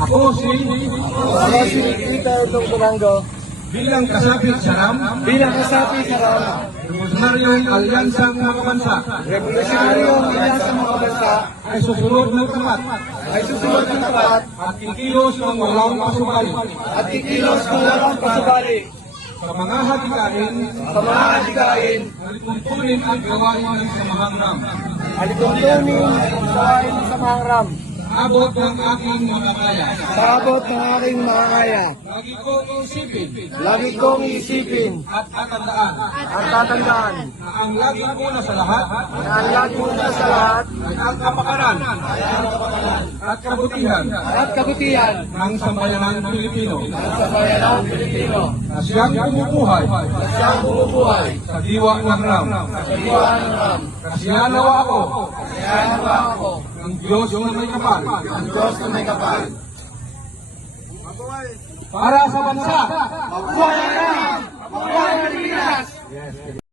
Ako si Peter Tungtunango. bilang kasapit sa RAM, Revolusionaryong Alyansang Mga Bansa, Revolusionaryong Alyansa Mga Bansa, ay susunod ng tapat at kikilos ng walang pasubali sa mga hadikain na lipuntunin ang gawain ng samahang RAM. sa mga RAM. Abot ng aking makakaya. Sabot ng aking makakaya. Lagi kong isipin at tatandaan Tatandaan na ang lagi muna sa lahat na ang lahat muna sa lahat ay ang kapakanan at kabutihan ng sambayanang Pilipino sa bayanang Pilipino. na siyang bumubuhay sa diwa ng RAM. Kasiyanawa ako ng Diyos na may kapal Diyos na may kapal. para sa bansa. Mabuhay